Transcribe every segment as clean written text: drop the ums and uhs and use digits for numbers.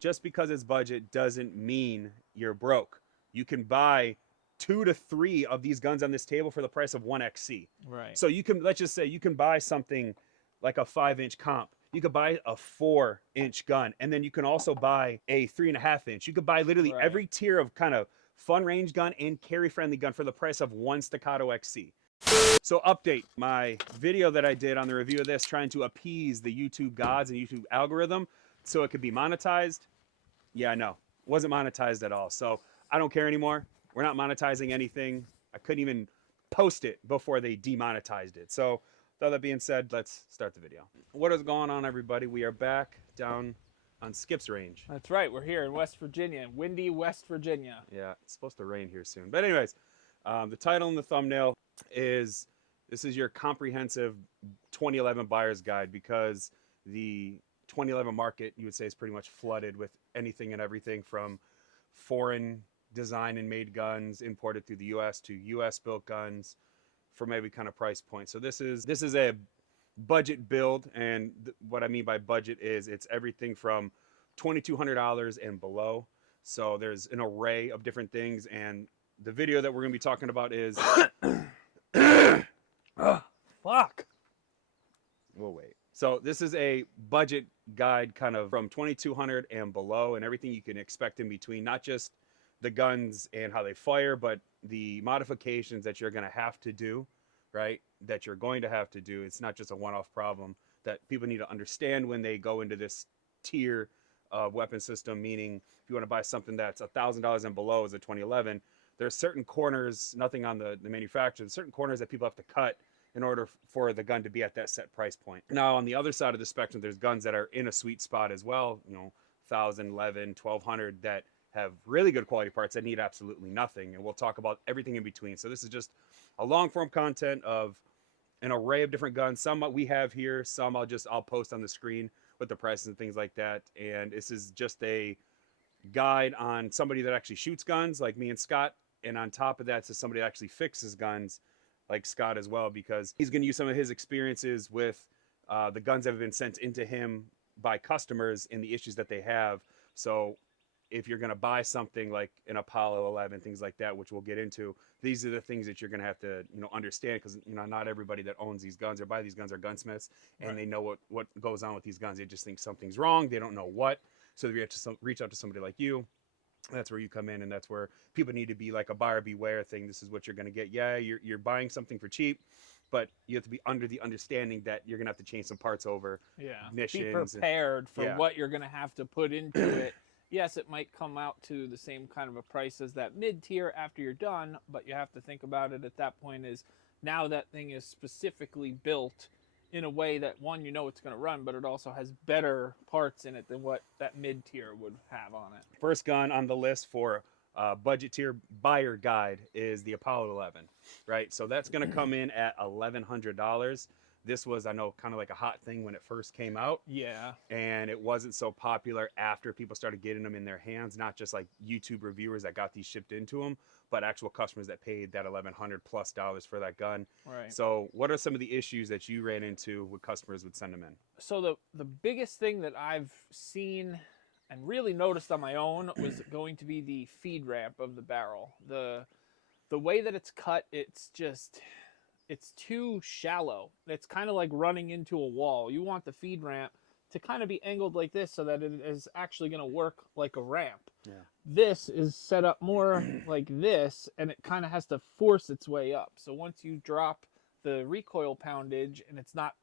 Just because it's budget doesn't mean you're broke. You can buy 2 to 3 of these guns on this table for the price of one XC. Right. So you can, let's just say you can buy something like a 5-inch comp. You could buy a 4-inch gun, and then you can also buy a 3.5-inch. You could buy literally every tier of kind of fun range gun and carry friendly gun for the price of one Staccato XC. So update, my video that I did on the review of this, trying to appease the YouTube gods and YouTube algorithm so it could be monetized. Yeah, no, wasn't monetized at all. So I don't care anymore. We're not monetizing anything. I couldn't even post it before they demonetized it. So with all that being said, let's start the video. What is going on, everybody? We are back down on Skip's range. That's right. We're here in West Virginia, windy West Virginia. Yeah, it's supposed to rain here soon. But anyways, the title and the thumbnail is, this is your comprehensive 2011 buyer's guide, because the 2011 market, you would say, is pretty much flooded with anything and everything from foreign design and made guns imported through the US to US built guns from every kind of price point. So this is a budget build, and what I mean by budget is it's everything from $2,200 and below. So there's an array of different things, and the video that we're going to be talking about is Fuck. We'll wait. So this is a budget guide kind of from 2,200 and below, and everything you can expect in between, not just the guns and how they fire, but the modifications that you're going to have to do, right? That you're going to have to do. It's not just a one-off problem that people need to understand when they go into this tier of weapon system, meaning if you want to buy something that's $1,000 and below as a 2011, there's certain corners, nothing on the manufacturer, certain corners that people have to cut in order for the gun to be at that set price point. Now, on the other side of the spectrum, there's guns that are in a sweet spot as well, you know, 1,000, 11, 1,200, that have really good quality parts that need absolutely nothing. And we'll talk about everything in between. So this is just a long form content of an array of different guns. Some we have here, some I'll post on the screen with the prices and things like that. And this is just a guide on somebody that actually shoots guns like me and Scott. And on top of that, it's somebody that actually fixes guns like Scott as well, because he's going to use some of his experiences with the guns that have been sent into him by customers and the issues that they have. So if you're going to buy something like an Apollo 11, things like that, which we'll get into, these are the things that you're going to have to, you know, understand, because, you know, not everybody that owns these guns or buy these guns are gunsmiths, and they know what goes on with these guns. They just think something's wrong. They don't know what. So we have to reach out to somebody like you. That's where you come in, and that's where people need to be like a buyer beware thing. This is what you're going to get. Yeah, you're buying something for cheap, but you have to be under the understanding that you're going to have to change some parts over. Yeah. Missions. Be prepared for what you're going to have to put into it. Yes, it might come out to the same kind of a price as that mid-tier after you're done, but you have to think about it at that point is now that thing is specifically built in a way that, one, you know it's going to run, but it also has better parts in it than what that mid-tier would have on it. First gun on the list for budget tier buyer guide is the Apollo 11, right? So that's going to come in at $1,100. This was, I know, kind of like a hot thing when it first came out. Yeah. And it wasn't so popular after people started getting them in their hands, not just like YouTube reviewers that got these shipped into them, but actual customers that paid that $1,100+ for that gun. Right. So what are some of the issues that you ran into with customers would send them in? So the biggest thing that I've seen and really noticed on my own was going to be the feed ramp of the barrel. The way that it's cut, it's too shallow. It's kind of like running into a wall. You want the feed ramp to kind of be angled like this so that it is actually going to work like a ramp. Yeah. This is set up more like this, and it kind of has to force its way up. So once you drop the recoil poundage and it's not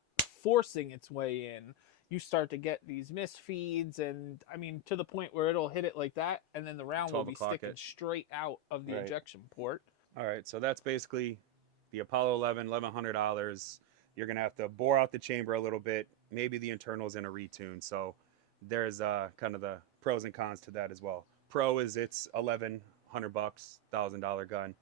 forcing its way in, you start to get these misfeeds, and I mean, to the point where it'll hit it like that, and then the round will be sticking straight out of the ejection port. All right, so that's basically the Apollo 11, $1,100. You're going to have to bore out the chamber a little bit, maybe the internals in a retune. So there's kind of the pros and cons to that as well. Pro is it's $1,100, $1,000 gun.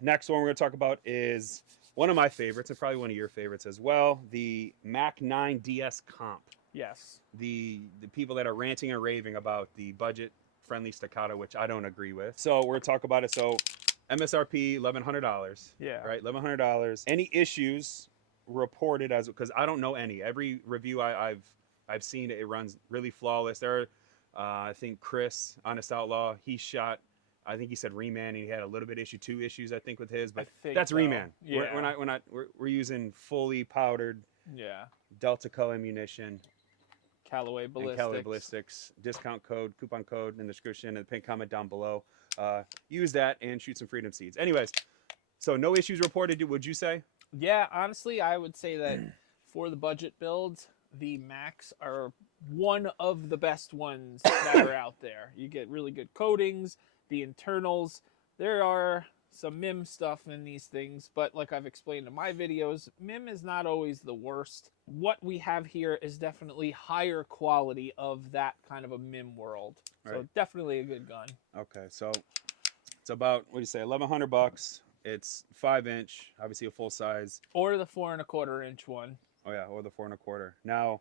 Next one we're going to talk about is one of my favorites, and probably one of your favorites as well, the Mac 9 DS Comp. Yes. The people that are ranting and raving about the budget-friendly Staccato, which I don't agree with. So we're going to talk about it. So MSRP $1,100. Yeah. Right, $1,100. Any issues reported as, because I don't know any. Every review I've seen, it runs really flawless. There I think Chris, Honest Outlaw, he shot. I think he said Reman, and he had a little bit two issues, I think, with his. But that's so. Reman. Yeah. We're using fully powdered. Yeah. Delta Cull ammunition. Callaway Ballistics. And Callaway Ballistics. Discount code, coupon code in the description and the pin comment down below. Use that and shoot some Freedom Seeds. Anyways, so no issues reported, would you say? Yeah, honestly, I would say that for the budget builds, the Max are one of the best ones that are out there. You get really good coatings, the internals. There are some MIM stuff in these things, but like I've explained in my videos, MIM is not always the worst. What we have here is definitely higher quality of that kind of a MIM world. So right. Definitely a good gun. Okay, so it's about, what do you say, $1,100. It's 5-inch, obviously a full size. Or the 4 1/4 inch one. Oh yeah, or the 4 1/4. Now,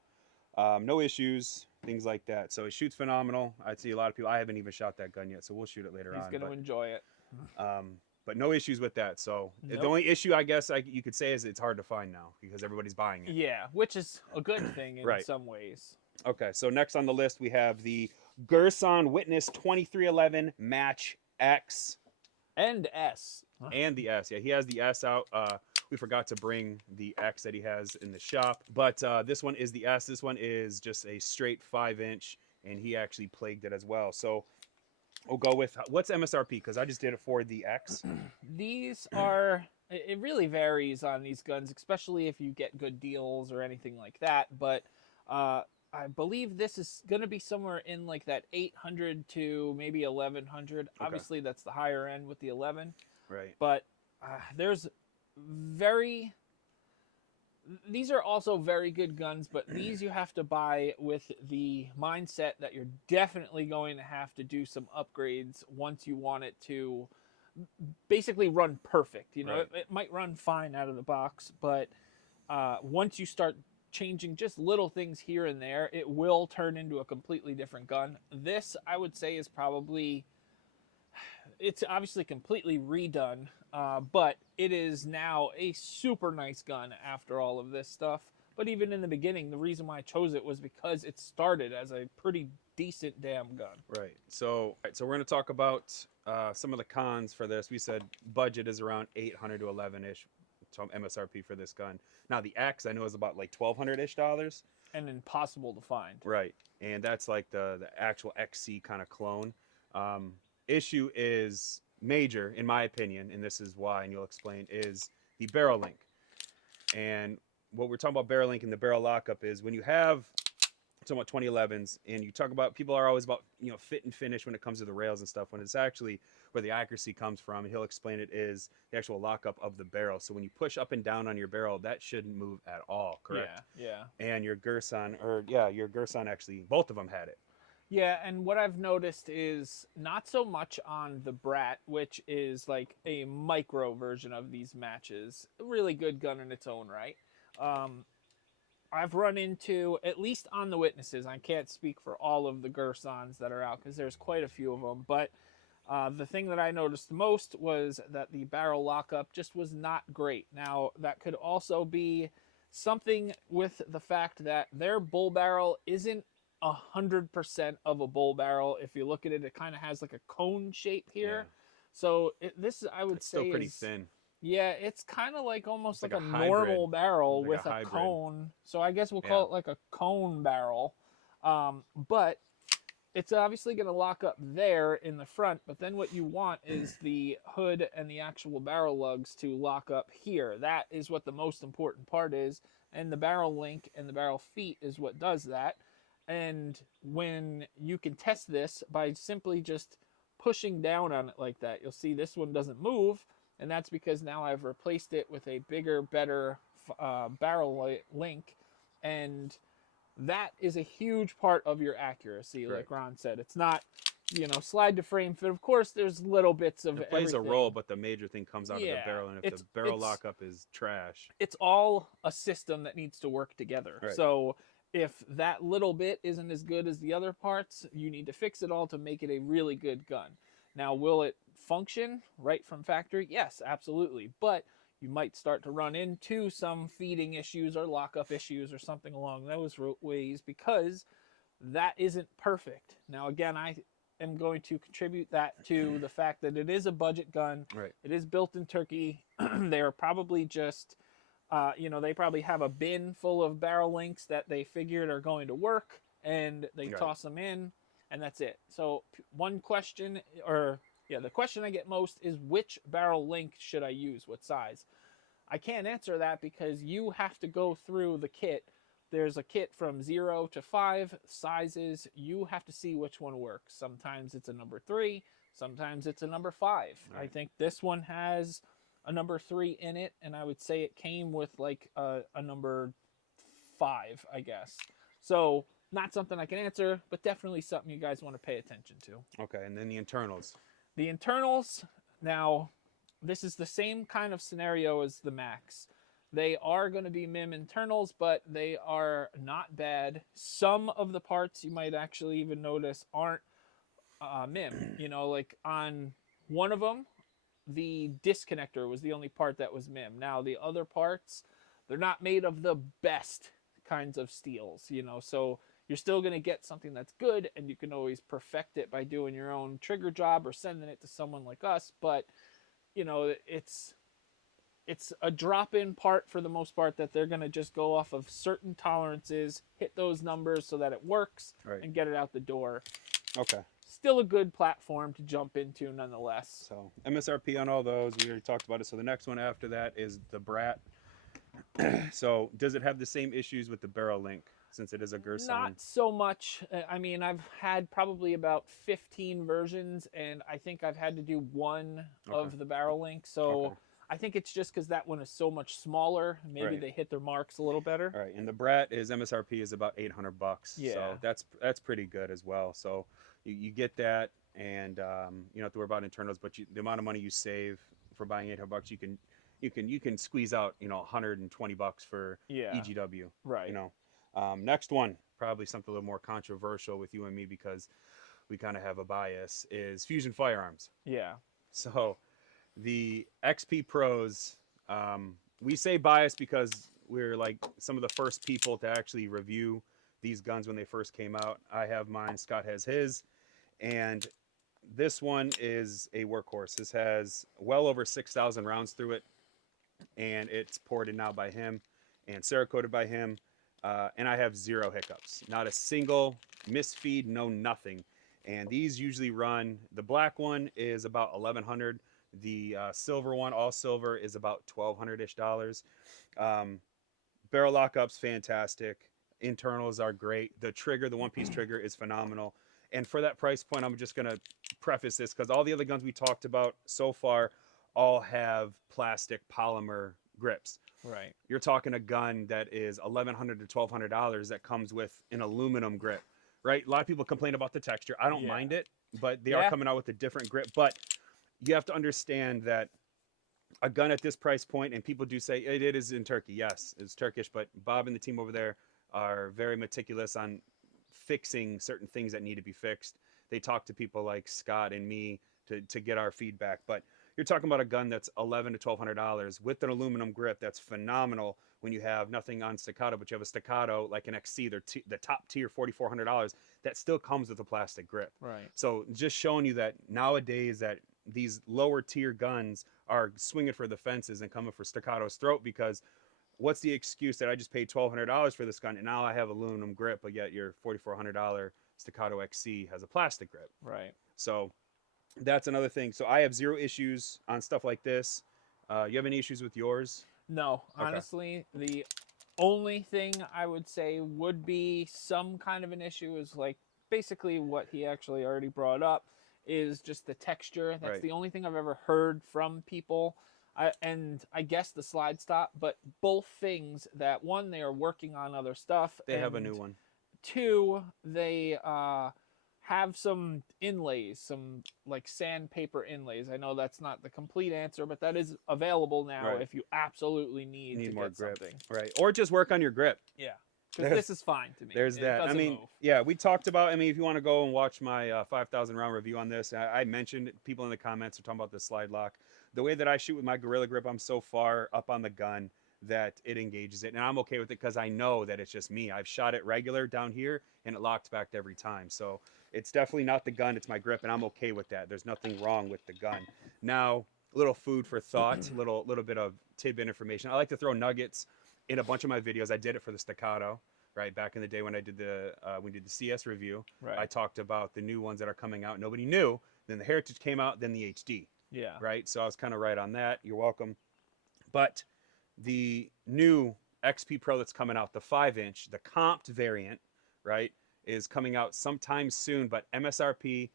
no issues, things like that. So it shoots phenomenal. I'd see a lot of people. I haven't even shot that gun yet, so we'll shoot it later on. He's gonna enjoy it. But no issues with that. So Nope. The only issue I guess you could say is it's hard to find now because everybody's buying it. Yeah, which is a good thing in right. some ways. Okay, so next on the list we have the Girsan Witness 2311 Match X. And S. And the S. Yeah, he has the S out. We forgot to bring the X that he has in the shop. But this one is the S. This one is just a straight 5-inch, and he actually plagued it as well. So we'll go with, what's MSRP? Because I just did it for the X. These are, it really varies on these guns, especially if you get good deals or anything like that. But I believe this is going to be somewhere in like that 800 to maybe 1100. Okay. Obviously, that's the higher end with the 11. Right. But there's these are also very good guns, but these you have to buy with the mindset that you're definitely going to have to do some upgrades once you want it to basically run perfect. You know, right. it might run fine out of the box, but once you start changing just little things here and there, it will turn into a completely different gun. This, I would say, is probably, it's obviously completely redone, but it is now a super nice gun after all of this stuff. But even in the beginning, the reason why I chose it was because it started as a pretty decent damn gun. Right. So we're going to talk about some of the cons for this. We said budget is around 800 to 11-ish MSRP for this gun. Now the X I know is about like $1,200-ish. And impossible to find. Right. And that's like the actual XC kind of clone. Issue is major, in my opinion, and this is why, and you'll explain, is the barrel link. And what we're talking about barrel link and the barrel lockup is when you have talking about 2011s and you talk about, people are always about, you know, fit and finish when it comes to the rails and stuff, when it's actually where the accuracy comes from, and he'll explain it, is the actual lockup of the barrel. So when you push up and down on your barrel, that shouldn't move at all, correct? Yeah. And your Girsan actually, both of them had it. Yeah, and what I've noticed is not so much on the Brat, which is like a micro version of these matches. A really good gun in its own right. I've run into, at least on the Witnesses, I can't speak for all of the Girsans that are out because there's quite a few of them, but the thing that I noticed most was that the barrel lockup just was not great. Now, that could also be something with the fact that their bull barrel isn't 100% of a bull barrel. If you look at it, it kind of has like a cone shape here. Yeah. So this, I would say, still pretty thin. Yeah, it's kind of like almost like a hybrid. Normal barrel like with a cone. So I guess we'll call it like a cone barrel. But it's obviously going to lock up there in the front. But then what you want is the hood and the actual barrel lugs to lock up here. That is what the most important part is. And the barrel link and the barrel feet is what does that. And when you can test this by simply just pushing down on it like that, you'll see this one doesn't move. And that's because now I've replaced it with a bigger, better barrel link. And that is a huge part of your accuracy, Correct. Like Ron said. It's not, you know, slide to frame fit. Of course, there's little bits of it plays everything. a role, but the major thing comes out of the barrel. And if the barrel lockup is trash, it's all a system that needs to work together. Right. So if that little bit isn't as good as the other parts, you need to fix it all to make it a really good gun. Now, will it function right from factory? Yes, absolutely. But you might start to run into some feeding issues or lockup issues or something along those ways, because that isn't perfect. Now, again, I am going to contribute that to the fact that it is a budget gun. Right. It is built in Turkey. They are probably just, they probably have a bin full of barrel links that they figured are going to work, and they Right. toss them in, and that's it. So one question, or yeah, the question I get most is, which barrel link should I use? What size? I can't answer that because you have to go through the kit. There's a kit from 0 to 5 sizes. You have to see which one works. Sometimes it's a number 3, sometimes it's a number 5. Right. I think this one has a number 3 in it, and I would say it came with like a number 5, I guess. So not something I can answer, but definitely something you guys want to pay attention to. Okay, and then the internals. The internals, now, this is the same kind of scenario as the Max. They are going to be MIM internals, but they are not bad. Some of the parts you might actually even notice aren't MIM. You know, like on one of them, the disconnector was the only part that was MIM. Now, the other parts, they're not made of the best kinds of steels, you know, so you're still going to get something that's good, and you can always perfect it by doing your own trigger job or sending it to someone like us. But, you know, it's a drop-in part for the most part that they're going to just go off of certain tolerances, hit those numbers so that it works, Right. and get it out the door. Okay. Still a good platform to jump into nonetheless. So MSRP on all those, we already talked about it. So the next one after that is the Brat. So does it have the same issues with the barrel link since it is a Girsan? Not so much. I mean, I've had probably about 15 versions, and I think I've had to do one of the barrel link. So I think it's just because that one is so much smaller. Maybe Right. they hit their marks a little better. All right, and the Brat is MSRP is about $800. Yeah. So that's pretty good as well. So you get that, and you don't have to worry about internals, but the amount of money you save for buying $800, you can squeeze out $120 for Yeah. EGW. Right. Next one, probably something a little more controversial with you and me because we kind of have a bias, is Fusion Firearms. Yeah. So the XP Pros, we say bias because we're like some of the first people to actually review these guns when they first came out. I have mine, Scott has his, and this one is a workhorse. This has well over 6,000 rounds through it, and it's ported now by him and Cerakoted by him, and I have 0 hiccups. Not a single misfeed, no nothing. And these usually run, the black one is about $1,100. The silver one, all silver, is about $1,200-ish dollars. Barrel lockup's fantastic. Internals are great. The trigger, the one-piece trigger, is phenomenal. And for that price point, I'm just going to preface this because all the other guns we talked about so far all have plastic polymer grips. Right. You're talking a gun that is $1,100 to $1,200 that comes with an aluminum grip, right? A lot of people complain about the texture. I don't mind it, but they are coming out with a different grip. But you have to understand that a gun at this price point, and people do say it is in Turkey. Yes, it's Turkish, but Bob and the team over there are very meticulous on fixing certain things that need to be fixed. They talk to people like Scott and me to get our feedback. But you're talking about a gun that's $1,100 to $1,200 with an aluminum grip. That's phenomenal when you have nothing on staccato, but you have a staccato like an XC, the top tier $4,400 that still comes with a plastic grip. Right. So just showing you that nowadays that these lower tier guns are swinging for the fences and coming for staccato's throat, because what's the excuse that I just paid $1,200 for this gun and now I have aluminum grip, but yet your $4,400 staccato XC has a plastic grip? Right. So that's another thing. So I have 0 issues on stuff like this. You have any issues with yours? No, honestly, the only thing I would say would be some kind of an issue is like basically what he actually already brought up is just the texture. That's the only thing I've ever heard from people. And I guess the slide stop, but both things that, one, they are working on other stuff. They have a new one. 2, they have some inlays, some like sandpaper inlays. I know that's not the complete answer, but that is available now if you absolutely need to more get grip. something. Right. Or just work on your grip. Yeah. Because this is fine to me. There's that. I mean, yeah, we talked about, I mean, if you want to go and watch my 5,000 round review on this, I mentioned, people in the comments are talking about the slide lock. The way that I shoot with my Gorilla Grip, I'm so far up on the gun that it engages it. And I'm okay with it because I know that it's just me. I've shot it regular down here and it locked back every time. So it's definitely not the gun, it's my grip, and I'm okay with that. There's nothing wrong with the gun. Now, a little food for thought, little bit of tidbit information. I like to throw nuggets in a bunch of my videos. I did it for the Staccato, right? Back in the day when I did we did the CS review, Right. I talked about the new ones that are coming out. Nobody knew. Then the Heritage came out, then the HD. Yeah. Right? So I was kind of right on that. You're welcome. But the new XP Pro that's coming out, the 5-inch, the comped variant, right, is coming out sometime soon. But MSRP,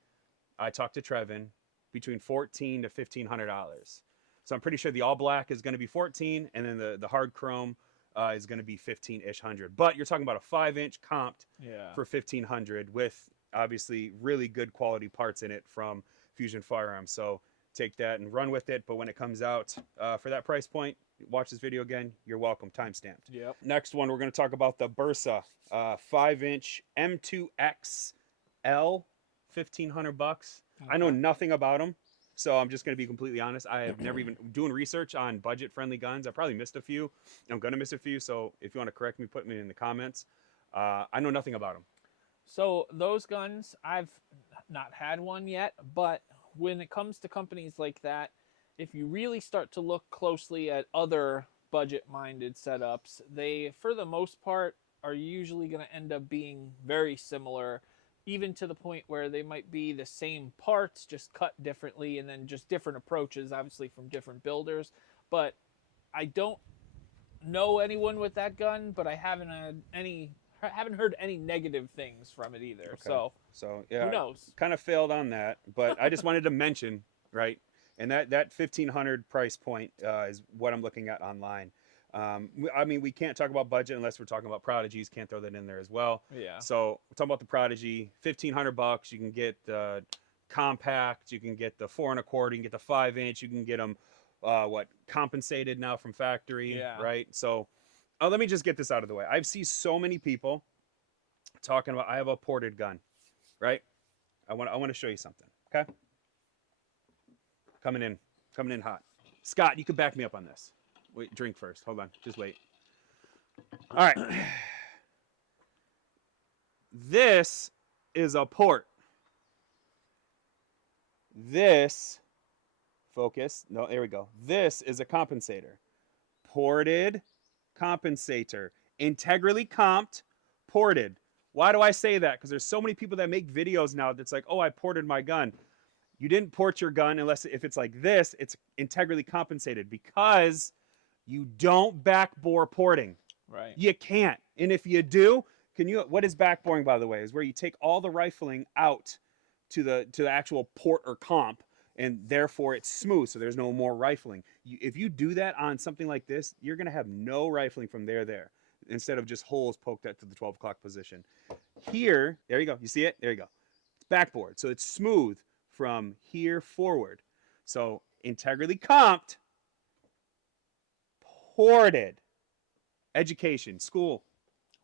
I talked to Trevin, between $1,400 to $1,500. So I'm pretty sure the all black is going to be 14, and then the hard chrome is going to be 15-ish hundred. But you're talking about a 5-inch comped for 1,500 with obviously really good quality parts in it from Fusion Firearms. So take that and run with it. But when it comes out for that price point, watch this video again. You're welcome. Timestamped. Yep. Next one, we're going to talk about the Bersa 5-inch M2X L, $1,500. I know nothing about them, so I'm just going to be completely honest. I have never even doing research on budget-friendly guns. I probably missed a few. I'm going to miss a few, so if you want to correct me, put me in the comments. I know nothing about them. So those guns, I've not had one yet, but when it comes to companies like that, if you really start to look closely at other budget-minded setups, they, for the most part, are usually going to end up being very similar, even to the point where they might be the same parts, just cut differently, and then just different approaches, obviously, from different builders. But I don't know anyone with that gun, but I haven't heard any negative things from it either. Okay. So yeah, who knows? Kind of failed on that, but I just wanted to mention, right? And that 1,500 price point is what I'm looking at online. I mean, we can't talk about budget unless we're talking about Prodigies. Can't throw that in there as well. Yeah. So we're talking about the Prodigy, $1,500. You can get the compact. You can get the 4 1/4. You can get the 5-inch. You can get them, compensated now from factory. Yeah. Right. So, let me just get this out of the way. I've seen so many people talking about. I have a ported gun, right? I want to show you something. Okay. Coming in hot. Scott, you can back me up on this. Wait, drink first. Hold on. Just wait. All right. This is a port. This, focus. No, there we go. This is a compensator. Ported compensator. Integrally comped, ported. Why do I say that? Because there's so many people that make videos now that's like, oh, I ported my gun. You didn't port your gun unless if it's like this, it's integrally compensated because you don't backbore porting. Right. You can't. And if you do, what is backboring, by the way, is where you take all the rifling out to the actual port or comp, and therefore it's smooth, so there's no more rifling. If you do that on something like this, you're going to have no rifling from there, instead of just holes poked out to the 12 o'clock position. Here, there you go. You see it? There you go. It's backboard, so it's smooth from here forward. So integrally comped, ported. Education, school.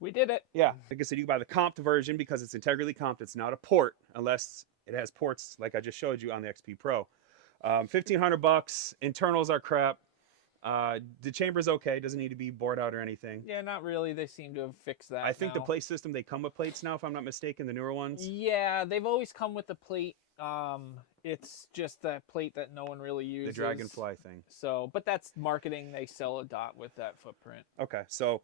We did it. Yeah. Like I said, you can buy the comped version because it's integrally comped. It's not a port unless it has ports like I just showed you on the XP Pro. $1,500. Internals are crap. The chamber's okay. Doesn't need to be bored out or anything. Yeah, not really. They seem to have fixed that. I think the now. plate system, they come with plates now, if I'm not mistaken, the newer ones. Yeah, they've always come with the plate. It's just that plate that no one really uses. The Dragonfly thing. So, but that's marketing. They sell a dot with that footprint. Okay, so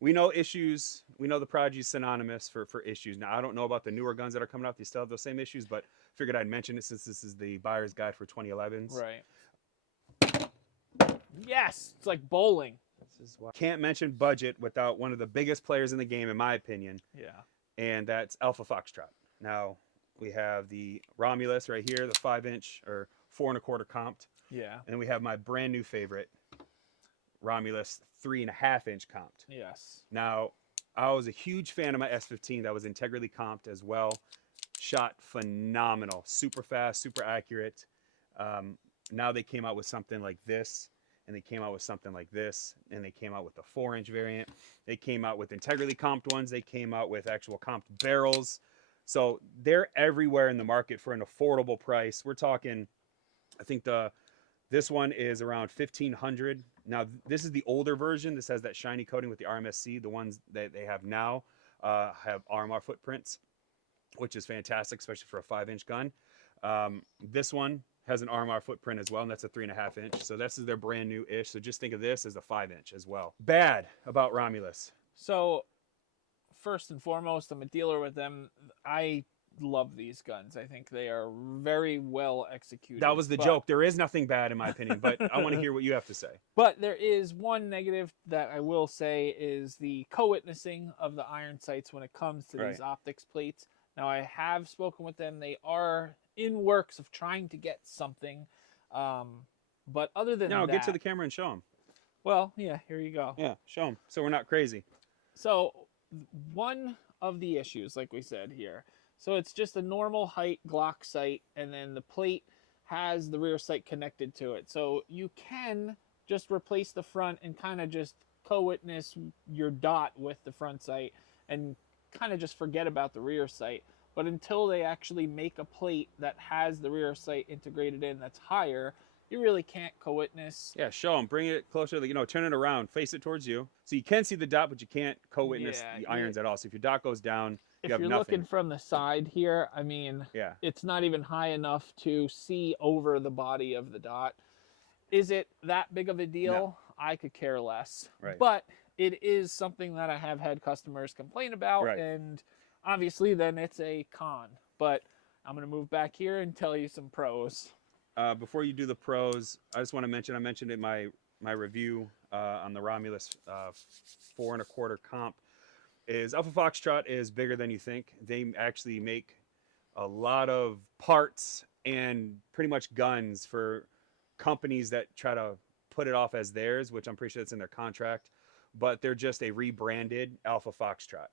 we know issues. We know the Prodigy's synonymous for issues. Now, I don't know about the newer guns that are coming out. They still have those same issues, but figured I'd mention it since this is the buyer's guide for 2011s. Right. Yes, it's like bowling. This is why can't mention budget without one of the biggest players in the game, in my opinion. Yeah. And that's Alpha Foxtrot. Now, we have the Romulus right here, the 5-inch or 4 1/4 comped. Yeah. And we have my brand new favorite, Romulus 3.5-inch comped. Yes. Now, I was a huge fan of my S15 that was integrally comped as well. Shot phenomenal, super fast, super accurate. Now they came out with something like this, and they came out with something like this, and they came out with the 4-inch variant. They came out with integrally comped ones. They came out with actual comped barrels. So they're everywhere in the market for an affordable price. We're talking, I think the This one is around 1500. Now, this is the older version. This has that shiny coating with the RMSC. The ones that they have now have RMR footprints, which is fantastic, especially for a 5-inch gun. This one has an RMR footprint as well, and that's a 3.5 inch. So this is their brand new ish. So just think of this as a 5-inch as well. Bad about Romulus. So first and foremost, I'm a dealer with them. I love these guns. I think they are very well executed. That was the joke. There is nothing bad in my opinion, but I want to hear what you have to say. But there is one negative that I will say is the co-witnessing of the iron sights when it comes to these optics plates. Now, I have spoken with them. They are in works of trying to get something. But other than that... get to the camera and show them. Well, yeah, here you go. Yeah, show them so we're not crazy. So one of the issues, like we said here, so it's just a normal height Glock sight, and then the plate has the rear sight connected to it. So you can just replace the front and kind of just co-witness your dot with the front sight and kind of just forget about the rear sight. But until they actually make a plate that has the rear sight integrated in that's higher, you really can't co-witness. Yeah, show them. Bring it closer. Turn it around. Face it towards you. So you can see the dot, but you can't co-witness the irons at all. So if your dot goes down, if you're looking from the side here, I mean, it's not even high enough to see over the body of the dot. Is it that big of a deal? No. I could care less. Right. But it is something that I have had customers complain about, and obviously then it's a con. But I'm going to move back here and tell you some pros. Before you do the pros, I just want to mention, I mentioned in my review on the Romulus 4 1/4 comp, is Alpha Foxtrot is bigger than you think. They actually make a lot of parts and pretty much guns for companies that try to put it off as theirs, which I'm pretty sure that's in their contract, but they're just a rebranded Alpha Foxtrot.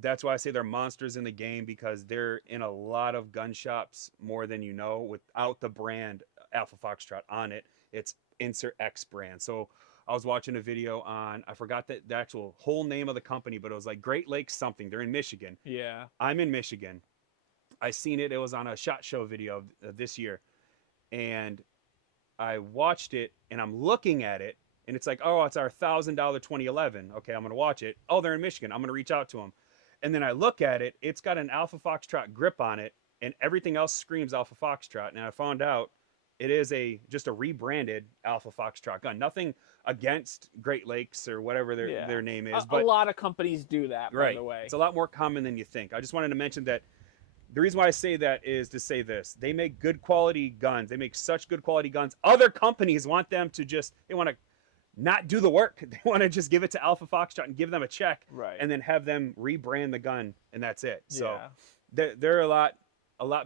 That's why I say they're monsters in the game, because they're in a lot of gun shops more than you know without the brand Alpha Foxtrot on it. It's insert X brand. So I was watching a video on, I forgot the actual whole name of the company, but it was like Great Lakes something. They're in Michigan. Yeah. I'm in Michigan. I seen it. It was on a SHOT Show video this year. And I watched it and I'm looking at it and it's like, oh, it's our $1,000 2011. Okay, I'm going to watch it. Oh, they're in Michigan. I'm going to reach out to them. And then I look at it. It's got an Alpha Foxtrot grip on it and everything else screams Alpha Foxtrot. And I found out it is just a rebranded Alpha Foxtrot gun. Nothing against Great Lakes or whatever their name is. But a lot of companies do that, by the way. It's a lot more common than you think. I just wanted to mention that. The reason why I say that is to say this. They make good quality guns. They make such good quality guns. Other companies want them to they want to not do the work. They want to just give it to Alpha Foxtrot and give them a check and then have them rebrand the gun, and that's it. So they're a lot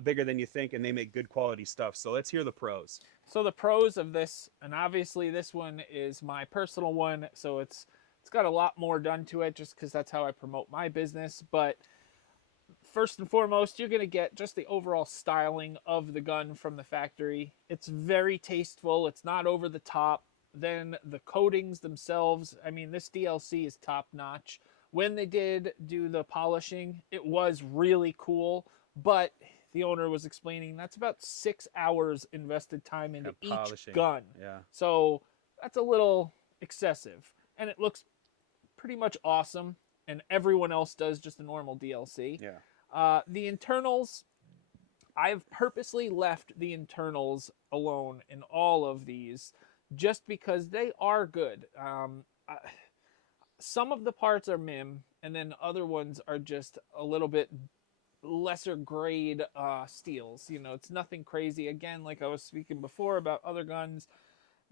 bigger than you think, and they make good quality stuff. So let's hear the pros. So the pros of this, and obviously this one is my personal one, so it's got a lot more done to it just because that's how I promote my business. But first and foremost, you're going to get just the overall styling of the gun from the factory. It's very tasteful. It's not over the top. Then the coatings themselves, I mean, this DLC is top notch. When they did do the polishing, it was really cool, but the owner was explaining that's about 6 hours invested time into each gun. Yeah. So that's a little excessive, and it looks pretty much awesome, and everyone else does just a normal DLC. Yeah. The internals, I've purposely left the internals alone in all of these just because they are good. Some of the parts are MIM, and then other ones are just a little bit lesser grade steels. You know, it's nothing crazy. Again, like I was speaking before about other guns,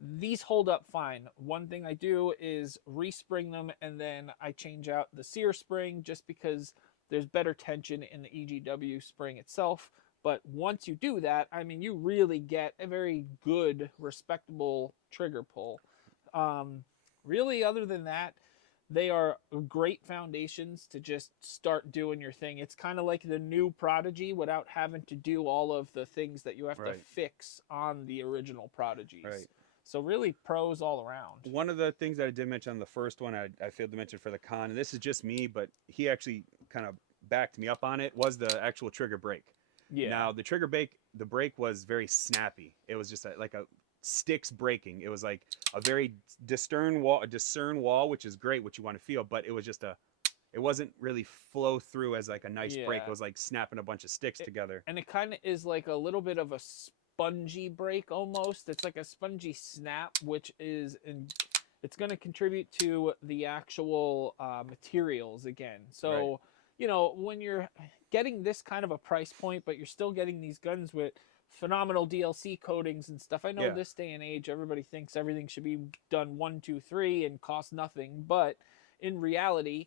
these hold up fine. One thing I do is respring them, and then I change out the sear spring just because there's better tension in the EGW spring itself. But once you do that, I mean, you really get a very good, respectable trigger pull. Really, other than that, they are great foundations to just start doing your thing. It's kind of like the new Prodigy without having to do all of the things that you have to fix on the original Prodigies. Right. So really pros all around. One of the things that I did mention on the first one, I failed to mention for the con, and this is just me, but he actually kind of backed me up on it, was the actual trigger brake. Yeah. Now the the brake was very snappy. It was just like a sticks breaking. It was like a very discern wall, which is great, what you want to feel, but it was just it wasn't really flow through as like a nice break. Yeah. It was like snapping a bunch of sticks together. And it kind of is like a little bit of a spongy break almost. It's like a spongy snap, which is it's going to contribute to the actual materials again. So, Right. you know, when you're getting this kind of a price point, but you're still getting these guns with phenomenal DLC coatings and stuff. I know Yeah. this day and age, everybody thinks everything should be done 1, 2, 3 and cost nothing. But in reality,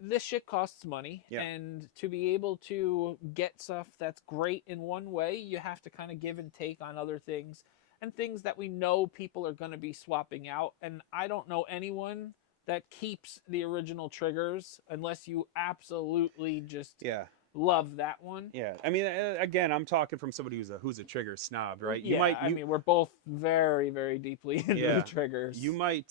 this shit costs money. Yeah. And to be able to get stuff that's great in one way, you have to kind of give and take on other things, and things that we know people are going to be swapping out. And I don't know anyone that keeps the original triggers unless you absolutely just Yeah. love that one. Yeah. I mean, again, I'm talking from somebody who's a trigger snob, right? Yeah, I mean, we're both very, very deeply into the triggers. You might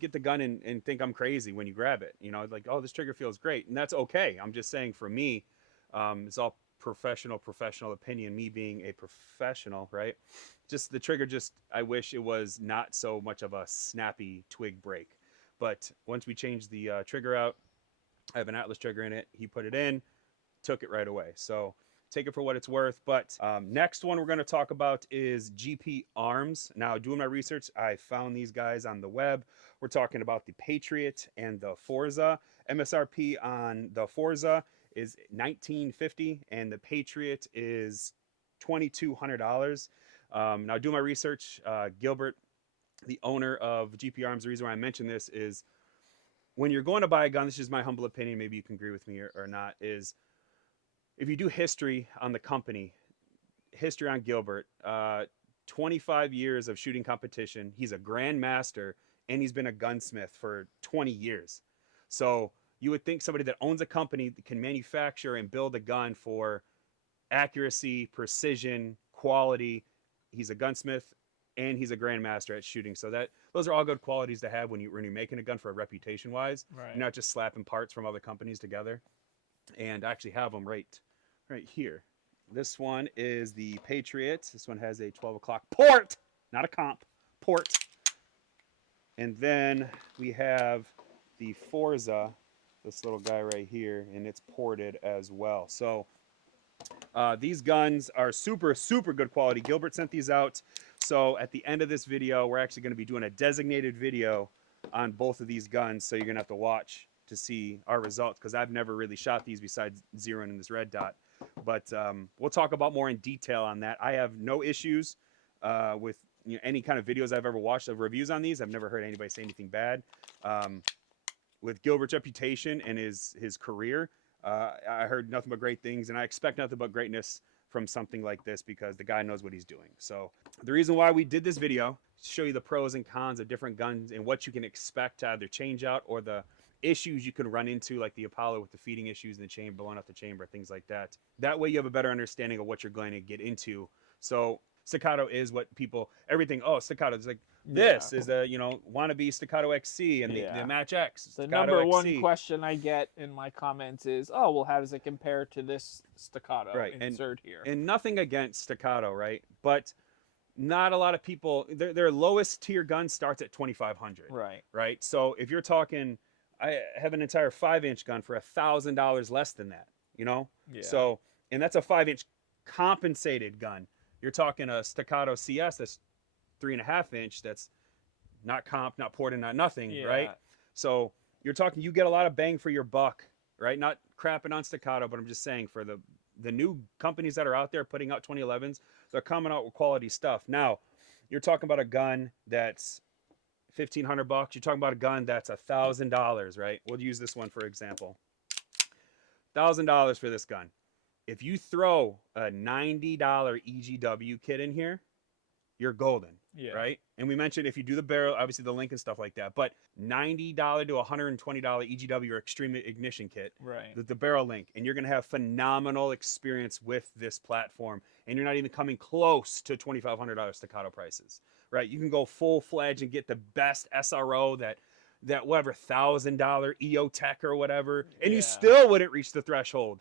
get the gun and think I'm crazy when you grab it. You know, like, oh, this trigger feels great, and that's okay. I'm just saying, for me, it's all professional opinion. Me being a professional, right? Just the trigger. I wish it was not so much of a snappy twig break. But once we changed the trigger out, I have an Atlas trigger in it. He put it in, took it right away. So take it for what it's worth. But next one we're going to talk about is GP Arms. Now, doing my research, I found these guys on the web. We're talking about the Patriot and the Forza. MSRP on the Forza is $1950 and the Patriot is $2,200. Now, doing my research, Gilbert, the owner of GP Arms, the reason why I mention this is when you're going to buy a gun, this is my humble opinion, maybe you can agree with me or not, is if you do history on the company, history on Gilbert, 25 years of shooting competition, he's a grandmaster, and he's been a gunsmith for 20 years. So you would think somebody that owns a company that can manufacture and build a gun for accuracy, precision, quality. He's a gunsmith and he's a grandmaster at shooting. So those are all good qualities to have when you're making a gun for a reputation wise. Right. You're not just slapping parts from other companies together. And I actually have them right here. This one is the Patriot. This one has a 12 o'clock port, not a comp, port. And then we have the Forza, this little guy right here, and it's ported as well. So these guns are super, super good quality. Gilbert sent these out. So at the end of this video, we're actually going to be doing a designated video on both of these guns. So you're going to have to watch to see our results, because I've never really shot these besides zeroing in this red dot. But we'll talk about more in detail on that. I have no issues with any kind of videos I've ever watched of reviews on these. I've never heard anybody say anything bad. With Gilbert's reputation and his career, I heard nothing but great things, and I expect nothing but greatness from something like this, because the guy knows what he's doing. So the reason why we did this video is to show you the pros and cons of different guns and what you can expect to either change out or the issues you can run into, like the Apollo with the feeding issues in the chamber, blowing out the chamber, things like that. That way you have a better understanding of what you're going to get into. So staccato is what everything, staccato is like, this is the, wannabe staccato XC and the Match X. The number one question I get in my comments is, oh, well, how does it compare to this staccato? Right. Insert here. And nothing against staccato, right? But not a lot of people, their lowest tier gun starts at 2,500. Right. Right. So if you're talking, I have an entire 5-inch gun for $1,000 less than that, Yeah. So, and that's a 5-inch compensated gun. You're talking a staccato CS that's 3.5-inch. That's not comp, not ported, not nothing, right? So you're talking, you get a lot of bang for your buck, right? Not crapping on staccato, but I'm just saying, for the new companies that are out there putting out 2011s, they're coming out with quality stuff. Now, you're talking about a gun that's $1,500. You're talking about a gun that's $1,000, right? We'll use this one for example. $1,000 for this gun. If you throw a $90 EGW kit in here, you're golden, right? And we mentioned if you do the barrel, obviously the link and stuff like that, but $90 to $120 EGW or extreme ignition kit, right? The barrel link, and you're going to have phenomenal experience with this platform, and you're not even coming close to $2,500 staccato prices, right? You can go full-fledged and get the best SRO, that whatever $1,000 EO Tech or whatever, and you still wouldn't reach the threshold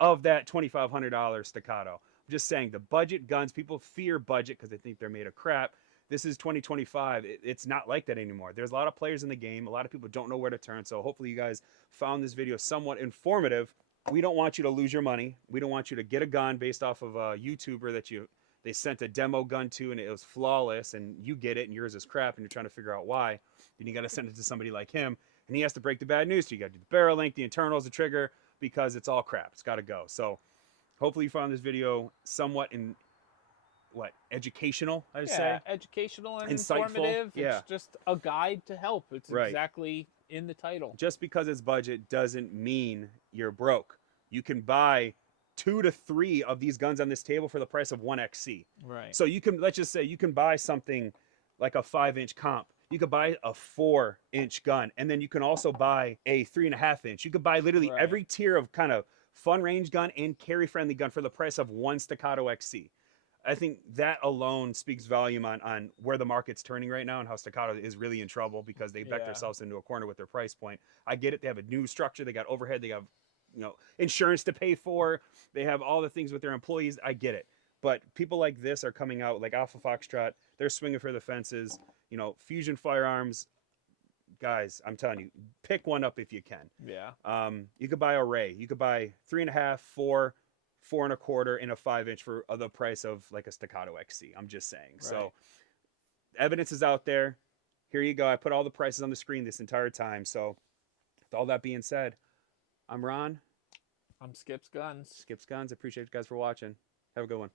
of that $2,500 staccato. I'm just saying the budget guns, people fear budget because they think they're made of crap. This is 2025. It's not like that anymore. There's a lot of players in the game. A lot of people don't know where to turn. So hopefully you guys found this video somewhat informative. We don't want you to lose your money. We don't want you to get a gun based off of a YouTuber that they sent a demo gun to and it was flawless and you get it and yours is crap and you're trying to figure out why. Then you got to send it to somebody like him and he has to break the bad news to you. You got to do the barrel length, the internals, the trigger, because it's all crap. It's got to go. So hopefully you found this video somewhat educational, I'd say. Educational and Insightful. informative. Yeah. It's just a guide to help. It's Right. exactly in the title. Just because it's budget doesn't mean you're broke. You can buy 2 to 3 of these guns on this table for the price of 1 XC. Right. So you can, let's just say you can buy something like a 5-inch comp. You could buy a 4-inch gun, and then you can also buy a 3.5-inch. You could buy literally Right. every tier of kind of fun range gun and carry friendly gun for the price of 1 staccato XC. I think that alone speaks volume on where the market's turning right now and how staccato is really in trouble because they backed Yeah. themselves into a corner with their price point. I get it. They have a new structure. They got overhead. They have, insurance to pay for. They have all the things with their employees. I get it. But people like this are coming out like Alpha Foxtrot. They're swinging for the fences. Fusion Firearms, guys, I'm telling you, pick one up if you can. Yeah. You could buy a Ray. You could buy 3.5, 4, 4.25, and a 5-inch for the price of like a staccato XC. I'm just saying. Right. So evidence is out there. Here you go. I put all the prices on the screen this entire time. So with all that being said, I'm Ron. I'm Skip's Guns. Skip's Guns. I appreciate you guys for watching. Have a good one.